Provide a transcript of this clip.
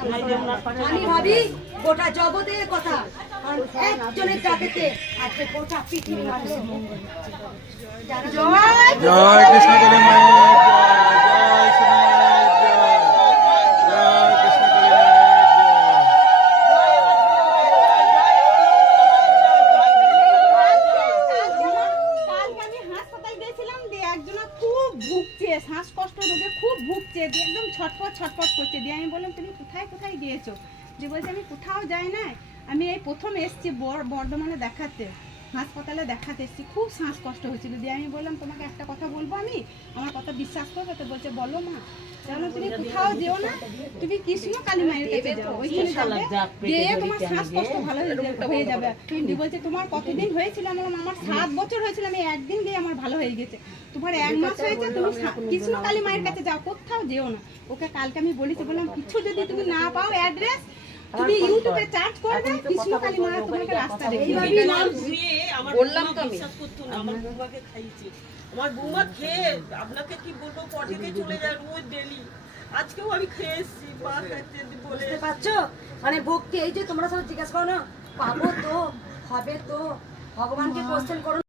আমি ভাবি গোটা জগতের কথা, কারণ একজনের ডাকেতে আজকে গোটা পৃথিবী মানুষের মঙ্গল হচ্ছে। জয় কৃষ্ণ কালী মায়ের জয়, জয় সোনা মায়ের জয়, জয় কৃষ্ণ কালী মায়ের কালকে আমি হাসপাতালে গেছিলাম, দিয়ে একজনা খুব ভুগছে, শ্বাসকষ্ট রোগে খুব ভুগছে, দিয়ে একদম ছটফট ছটফট করছে। দিয়ে আমি বললাম তুমি কোথায় কোথায় গিয়েছো? যে বলছে আমি কোথাও যাই না, আমি এই প্রথম এসেছি বর্ধমানে দেখাতে, হাসপাতালে দেখাতে এসেছি, খুব শ্বাসকষ্ট হয়েছিল। দিয়ে আমি বললাম তোমাকে একটা কথা বলবো, আমি আমার কথা বিশ্বাস করবে তো? বলছে বলো মা। জানো তুমি কোথাও যেও না, তুমি কৃষ্ণ কালী মায়ের কাছে যাও, ওইখানে যাবে, দিয়ে তোমার শ্বাসকষ্ট ভালো হয়ে যাবে। দিয়ে বলছে তোমার কতদিন হয়েছিল? আমার 7 বছর হয়েছিল, আমি একদিন গিয়ে আমার ভালো হয়ে গেছে। তোমার 1 মাস হয়েছে, তুমি কৃষ্ণ কালী মায়ের কাছে যাও, কোথাও যেও না। ওকে কালকে আমি বলেছি, বললাম কিছু যদি তুমি না পাও অ্যাড্রেস, তুমি ইউটিউবে সার্চ করবে, কৃষ্ণ কালী মা তোমাকে রাস্তা দেখিয়ে দিবে। বললাম তো আমি বিশ্বাস করতো না, আমার বৌমাকে খাইয়েছি। আমার বৌমা খেয়ে আপনাকে কি বলবো, পটেকে চলে যায় রোজ ডেলি। আজকেও আমি খেয়ে এসেছি, মা খাইতে বলে। বুঝতে পারছো? মানে ভক্তি, এই যে তোমরা সব জিজ্ঞাসা করো না, পাবো তো, হবে তো, ভগবানকে কোশ্চেন করো।